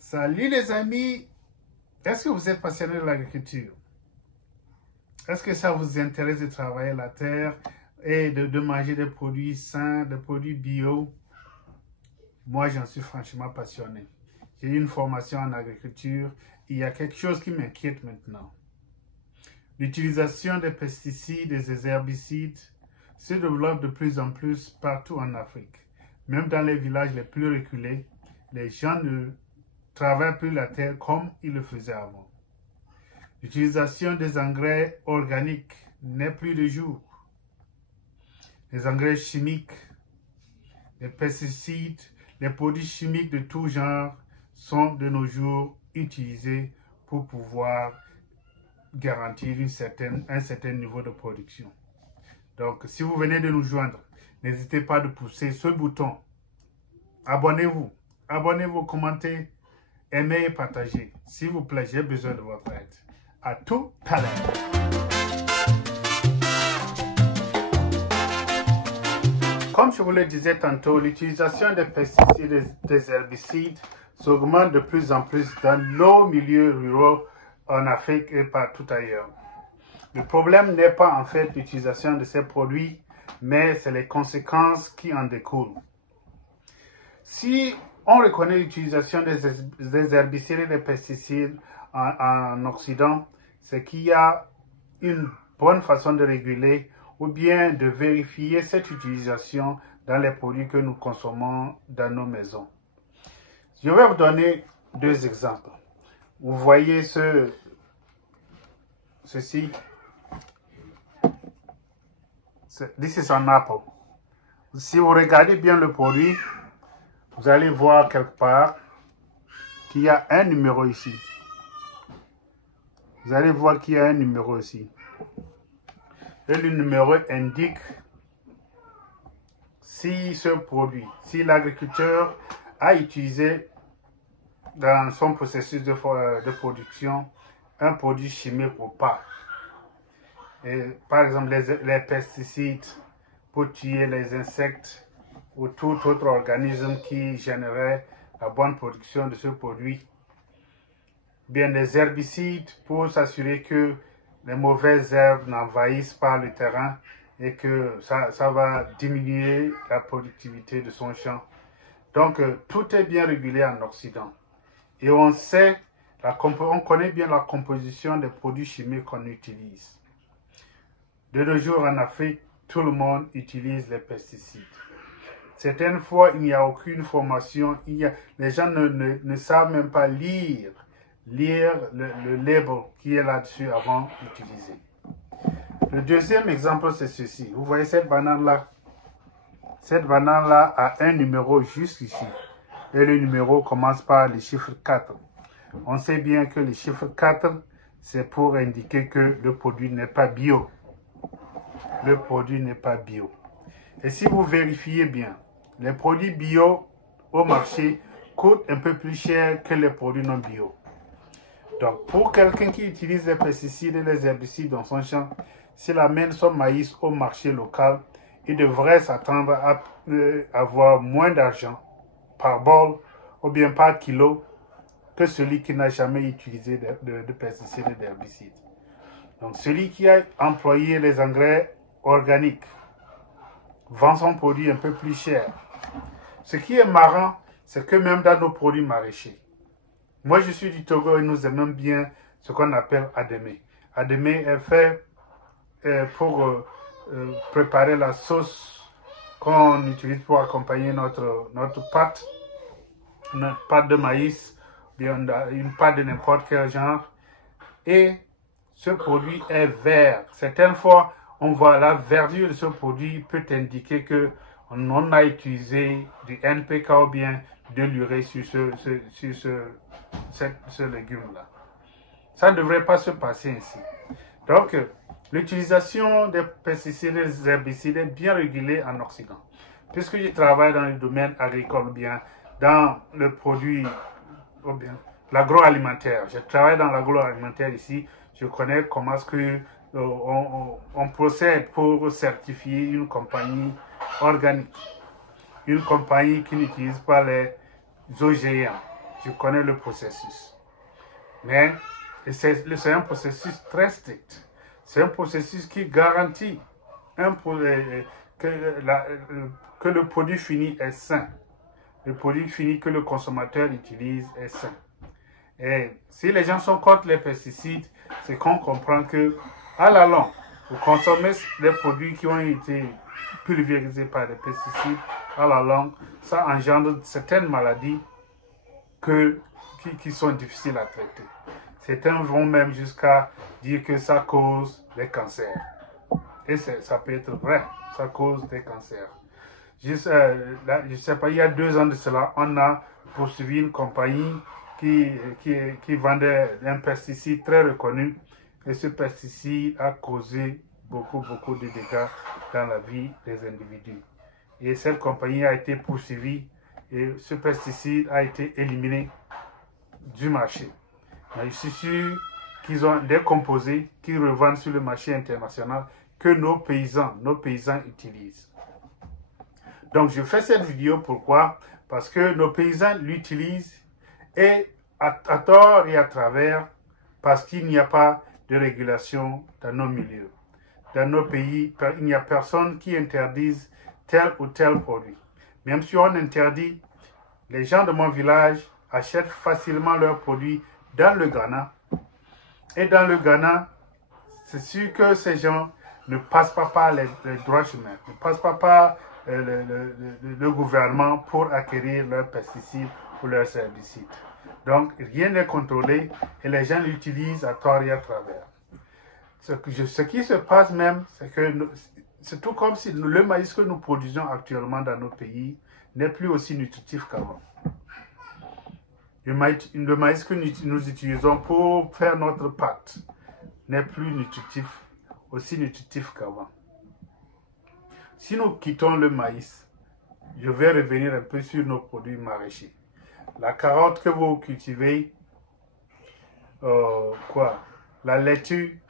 Salut les amis, est-ce que vous êtes passionné de l'agriculture? Est-ce que ça vous intéresse de travailler la terre et de manger des produits sains, des produits bio? Moi, j'en suis franchement passionné. J'ai eu une formation en agriculture. Il y a quelque chose qui m'inquiète maintenant. L'utilisation des pesticides et des herbicides se développe de plus en plus partout en Afrique. Même dans les villages les plus reculés, les gens ne travaillent plus la terre comme ils le faisaient avant. L'utilisation des engrais organiques n'est plus de jour. Les engrais chimiques, les pesticides, les produits chimiques de tout genre sont de nos jours utilisés pour pouvoir garantir un certain niveau de production. Donc, si vous venez de nous joindre, n'hésitez pas de pousser ce bouton. Abonnez-vous, commentez, aimez et partagez. S'il vous plaît, j'ai besoin de votre aide. À tout à l'heure. Comme je vous le disais tantôt, l'utilisation des pesticides et des herbicides s'augmente de plus en plus dans nos milieux ruraux en Afrique et partout ailleurs. Le problème n'est pas en fait l'utilisation de ces produits, mais c'est les conséquences qui en découlent. Si on reconnaît l'utilisation des herbicides et des pesticides en Occident, c'est qu'il y a une bonne façon de réguler ou bien de vérifier cette utilisation dans les produits que nous consommons dans nos maisons. Je vais vous donner deux exemples. Vous voyez ceci. This is an apple. Si vous regardez bien le produit, vous allez voir quelque part qu'il y a un numéro ici. Vous allez voir qu'il y a un numéro ici. Et le numéro indique si ce produit, si l'agriculteur a utilisé dans son processus de production un produit chimique ou pas. Et, par exemple, les pesticides pour tuer les insectes ou tout autre organisme qui générait la bonne production de ce produit. Bien des herbicides pour s'assurer que les mauvaises herbes n'envahissent pas le terrain et que ça va diminuer la productivité de son champ. Donc, tout est bien régulé en Occident. Et on connaît bien la composition des produits chimiques qu'on utilise. De nos jours en Afrique, tout le monde utilise les pesticides. Certaines fois, il n'y a aucune formation. Les gens ne savent même pas lire le label qui est là-dessus avant d'utiliser. Le deuxième exemple, c'est ceci. Vous voyez cette banane-là? Cette banane-là a un numéro juste ici. Et le numéro commence par le chiffre 4. On sait bien que le chiffre 4, c'est pour indiquer que le produit n'est pas bio. Le produit n'est pas bio. Et si vous vérifiez bien, les produits bio au marché coûtent un peu plus cher que les produits non bio. Donc, pour quelqu'un qui utilise les pesticides et les herbicides dans son champ, s'il amène son maïs au marché local, il devrait s'attendre à avoir moins d'argent par bol ou bien par kilo que celui qui n'a jamais utilisé de pesticides et d'herbicides. Donc, celui qui a employé les engrais organiques vend son produit un peu plus cher. Ce qui est marrant, c'est que même dans nos produits maraîchers, moi je suis du Togo et nous aimons bien ce qu'on appelle adémé. Adémé est fait pour préparer la sauce qu'on utilise pour accompagner notre pâte de maïs, bien une pâte de n'importe quel genre. Et ce produit est vert. Certaines fois, on voit la verdure de ce produit peut indiquer que on a utilisé du NPK ou bien de l'urée sur ce légume-là. Ça ne devrait pas se passer ainsi. Donc, l'utilisation des pesticides et des herbicides est bien régulée en Occident. Puisque je travaille dans le domaine agricole, bien dans le produit, ou bien l'agroalimentaire. Je travaille dans l'agroalimentaire ici. Je connais comment est-ce que on procède pour certifier une compagnie organique. Une compagnie qui n'utilise pas les OGM. Je connais le processus. Mais c'est un processus très strict. C'est un processus qui garantit que le produit fini est sain. Le produit fini que le consommateur utilise est sain. Et si les gens sont contre les pesticides, c'est qu'on comprend que, à la longue, vous consommez des produits qui ont été pulvérisés par des pesticides, à la longue, ça engendre certaines maladies qui sont difficiles à traiter. Certains vont même jusqu'à dire que ça cause des cancers. Et ça peut être vrai, ça cause des cancers. Je ne sais pas, il y a 2 ans de cela, on a poursuivi une compagnie qui vendait un pesticide très reconnu. Et ce pesticide a causé beaucoup de dégâts dans la vie des individus. Et cette compagnie a été poursuivie et ce pesticide a été éliminé du marché. Mais je suis sûr qu'ils ont des composés qu'ils revendent sur le marché international que nos paysans utilisent. Donc je fais cette vidéo pourquoi? Parce que nos paysans l'utilisent et à tort et à travers parce qu'il n'y a pas de régulation dans nos milieux. Dans nos pays, il n'y a personne qui interdise tel ou tel produit. Même si on interdit, les gens de mon village achètent facilement leurs produits dans le Ghana. Et dans le Ghana, c'est sûr que ces gens ne passent pas par les droits chemins, ne passent pas par le gouvernement pour acquérir leurs pesticides ou leurs herbicides. Donc, rien n'est contrôlé et les gens l'utilisent à tort et à travers. Ce qui se passe même, c'est que c'est tout comme si le maïs que nous produisons actuellement dans nos pays n'est plus aussi nutritif qu'avant. Le maïs que nous utilisons pour faire notre pâte n'est plus aussi nutritif qu'avant. Si nous quittons le maïs, je vais revenir un peu sur nos produits maraîchers. La carotte que vous cultivez, la laitue,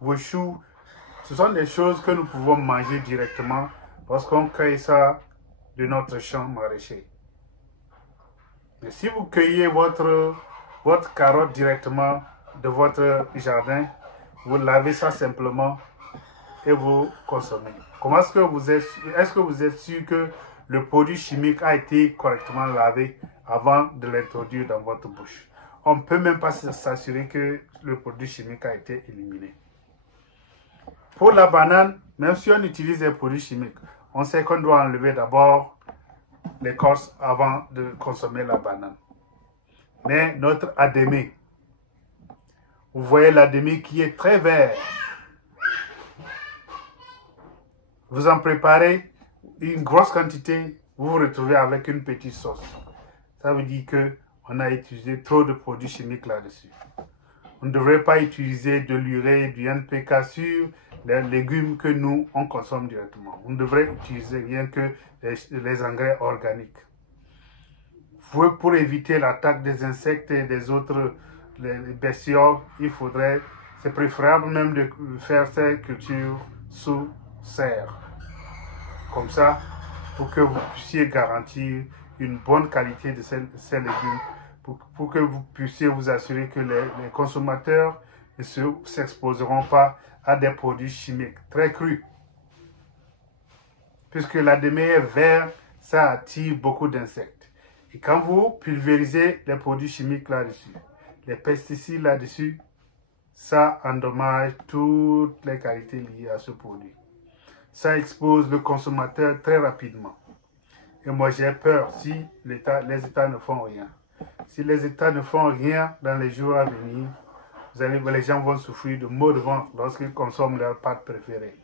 vos choux, ce sont des choses que nous pouvons manger directement parce qu'on cueille ça de notre champ maraîcher. Mais si vous cueillez votre carotte directement de votre jardin, vous lavez ça simplement et vous consommez. Est-ce que vous êtes sûr que le produit chimique a été correctement lavé avant de l'introduire dans votre bouche? On ne peut même pas s'assurer que le produit chimique a été éliminé. Pour la banane, même si on utilise des produits chimiques, on sait qu'on doit enlever d'abord l'écorce avant de consommer la banane. Mais notre adémé, vous voyez l'adémé qui est très vert. Vous en préparez une grosse quantité, vous vous retrouvez avec une petite sauce. Ça veut dire qu'on a utilisé trop de produits chimiques là-dessus. On ne devrait pas utiliser de l'urée, du NPK sur les légumes que nous, on consomme directement. On devrait utiliser rien que les engrais organiques. Pour éviter l'attaque des insectes et des autres bestioles, c'est préférable même de faire ces cultures sous serre. Comme ça, pour que vous puissiez garantir une bonne qualité de ces légumes, pour que vous puissiez vous assurer que les consommateurs ne s'exposeront pas à des produits chimiques très crus. Puisque l'adémé est vert, ça attire beaucoup d'insectes. Et quand vous pulvérisez les produits chimiques là-dessus, les pesticides là-dessus, ça endommage toutes les qualités liées à ce produit. Ça expose le consommateur très rapidement. Et moi j'ai peur si les États ne font rien. Si les États ne font rien dans les jours à venir, les gens vont souffrir de maux de ventre lorsqu'ils consomment leur pâte préférée.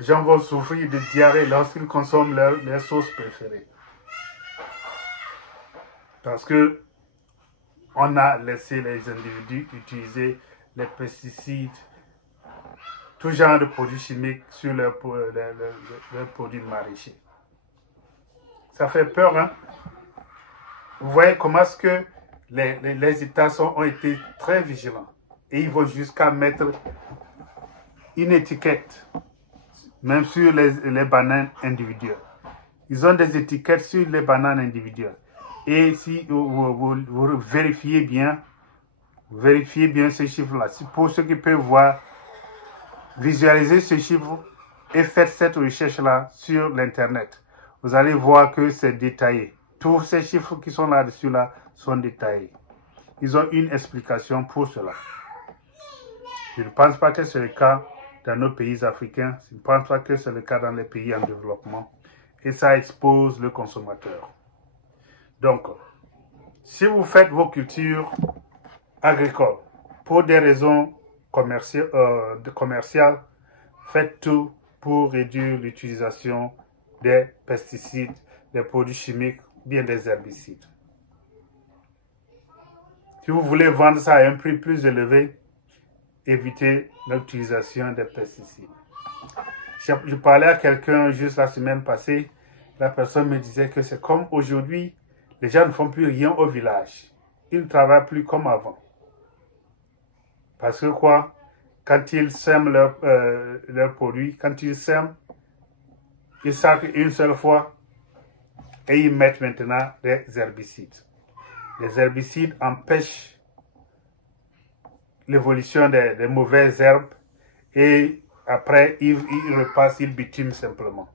Les gens vont souffrir de diarrhée lorsqu'ils consomment leur sauce préférée. Parce que on a laissé les individus utiliser les pesticides, tout genre de produits chimiques sur leurs produits maraîchers. Ça fait peur, hein? Vous voyez comment est-ce que les États ont été très vigilants. Et ils vont jusqu'à mettre une étiquette, même sur les bananes individuelles. Ils ont des étiquettes sur les bananes individuelles. Et si vous vérifiez bien ces chiffres-là. Pour ceux qui peuvent voir, visualiser ces chiffres et faites cette recherche-là sur l'Internet. Vous allez voir que c'est détaillé. Tous ces chiffres qui sont là-dessus là sont détaillés. Ils ont une explication pour cela. Je ne pense pas que c'est le cas dans nos pays africains. Je ne pense pas que c'est le cas dans les pays en développement. Et ça expose le consommateur. Donc, si vous faites vos cultures agricoles pour des raisons commerciales, faites tout pour réduire l'utilisation des pesticides, des produits chimiques, bien des herbicides. Si vous voulez vendre ça à un prix plus élevé, évitez l'utilisation des pesticides. Je parlais à quelqu'un juste la semaine passée, la personne me disait que c'est comme aujourd'hui, les gens ne font plus rien au village. Ils ne travaillent plus comme avant. Parce que quoi? Quand ils sèment leurs produits, quand ils sèment, ils sacrent une seule fois et ils mettent maintenant des herbicides. Les herbicides empêchent l'évolution des mauvaises herbes et après ils repassent, ils bitument simplement.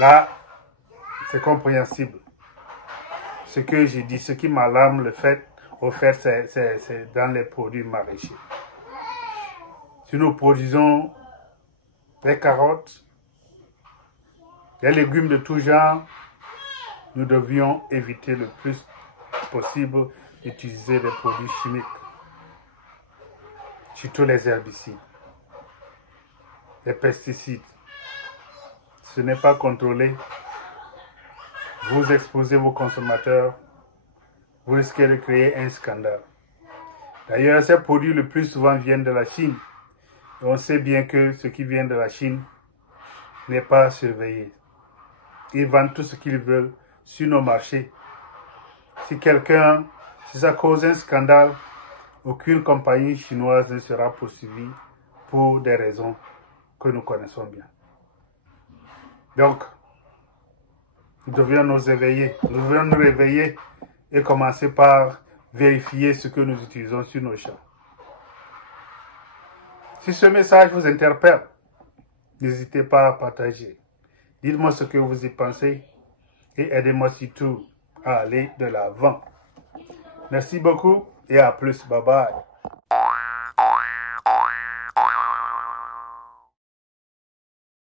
Là, c'est compréhensible. Ce que j'ai dit, ce qui m'alarme, le fait, c'est dans les produits maraîchers. Si nous produisons des carottes, des légumes de tout genre, nous devions éviter le plus possible d'utiliser des produits chimiques, surtout les herbicides, les pesticides. Ce n'est pas contrôlé. Vous exposez vos consommateurs, vous risquez de créer un scandale. D'ailleurs, ces produits le plus souvent viennent de la Chine. Et on sait bien que ce qui vient de la Chine n'est pas surveillé. Ils vendent tout ce qu'ils veulent sur nos marchés. Si ça cause un scandale, aucune compagnie chinoise ne sera poursuivie pour des raisons que nous connaissons bien. Donc, nous devions nous réveiller et commencer par vérifier ce que nous utilisons sur nos champs. Si ce message vous interpelle, n'hésitez pas à partager. Dites-moi ce que vous y pensez et aidez-moi surtout à aller de l'avant. Merci beaucoup et à plus. Bye bye.